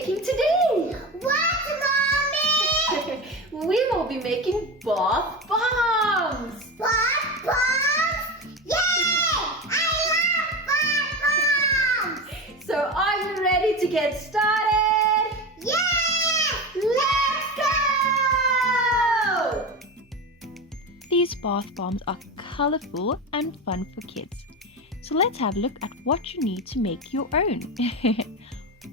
making today? What, Mommy? We will be making bath bombs. Bath bombs? Yay! I love bath bombs! So are you ready to get started? Yes! Let's go! These bath bombs are colorful and fun for kids. So let's have a look at what you need to make your own.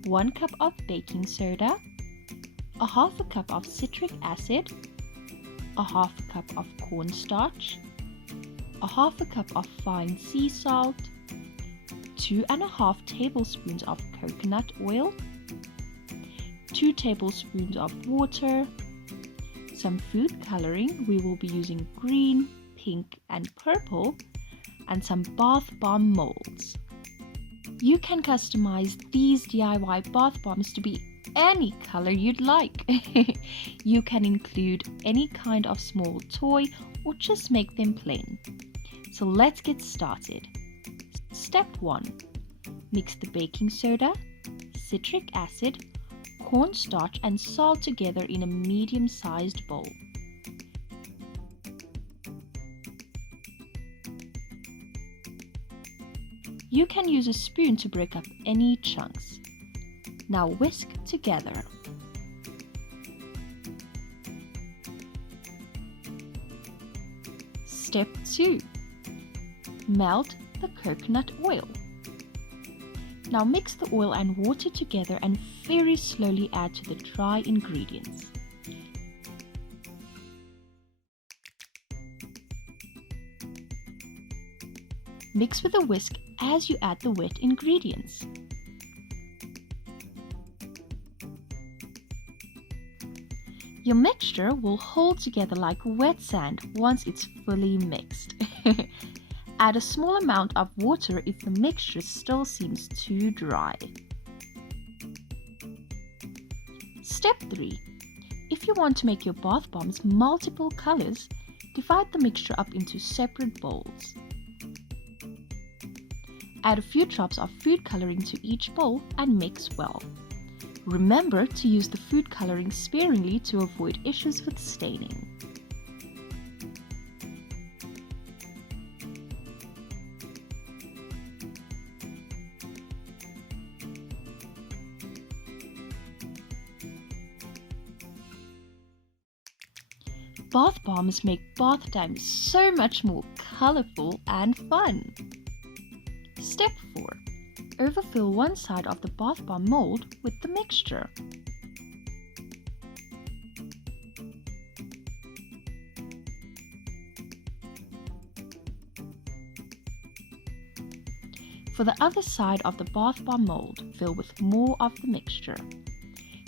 1 cup of baking soda, a half a cup of citric acid, a half a cup of cornstarch, a half a cup of fine sea salt, 2.5 tablespoons of coconut oil, 2 tablespoons of water, some food coloring. We will be using green, pink and purple, and some bath bomb molds. You can customize these DIY bath bombs to be any color you'd like. You can include any kind of small toy or just make them plain. So let's get started. Step 1. Mix the baking soda, citric acid, cornstarch and salt together in a medium-sized bowl. You can use a spoon to break up any chunks. Now whisk together. Step 2. Melt the coconut oil. Now mix the oil and water together and very slowly add to the dry ingredients. Mix with a whisk as you add the wet ingredients. Your mixture will hold together like wet sand once it's fully mixed. Add a small amount of water if the mixture still seems too dry. Step 3. If you want to make your bath bombs multiple colors, divide the mixture up into separate bowls. Add a few drops of food coloring to each bowl and mix well. Remember to use the food coloring sparingly to avoid issues with staining. Bath bombs make bath time so much more colorful and fun. Step 4. Overfill one side of the bath bomb mold with the mixture. For the other side of the bath bomb mold, fill with more of the mixture.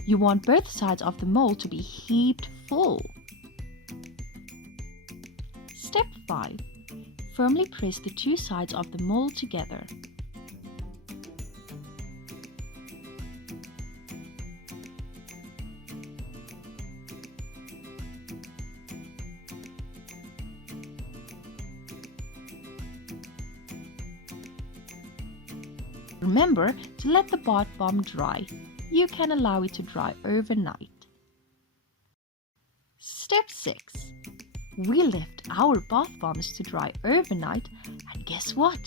You want both sides of the mold to be heaped full. Step 5. Firmly press the 2 sides of the mold together. Remember to let the bath bomb dry. You can allow it to dry overnight. Step 6. We left our bath bombs to dry overnight, and guess what?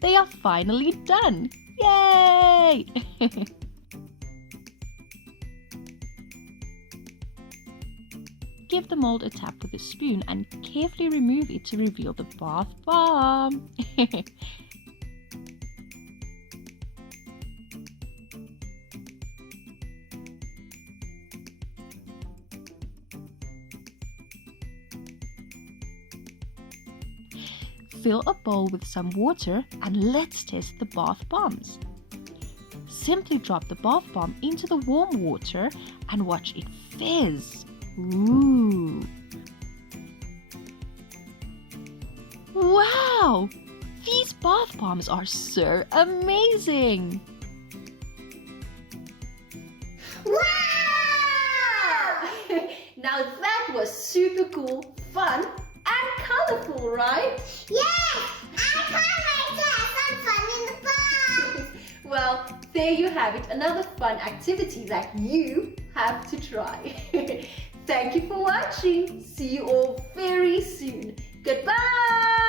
They are finally done! Yay! Give the mold a tap with a spoon and carefully remove it to reveal the bath bomb. Fill a bowl with some water and let's test the bath bombs. Simply drop the bath bomb into the warm water and watch it fizz. Ooh! Wow! These bath bombs are so amazing! Wow! Now that was super cool, fun and colorful, right? Yes! I can't wait to have some fun in the park! Well, there you have it, another fun activity that you have to try. Thank you for watching. See you all very soon. Goodbye.